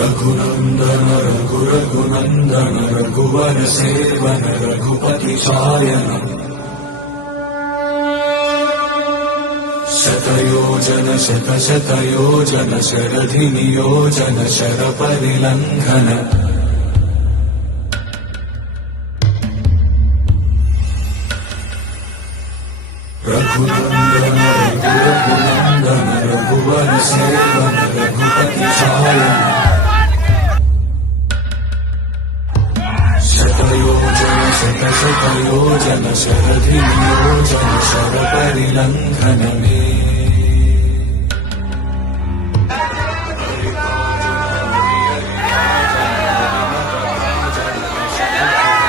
रघुनंदन रघुनंदन रघुवर seven Raghupati चायन शतयोजन शतशतयोजन शरधि नियोजन sir परिलंघन Raghunandan Raghunandan रघुवर seven Raghupati चायन शतयोजन शतशतयोजन शरधि नियोजन sir परिलंघन में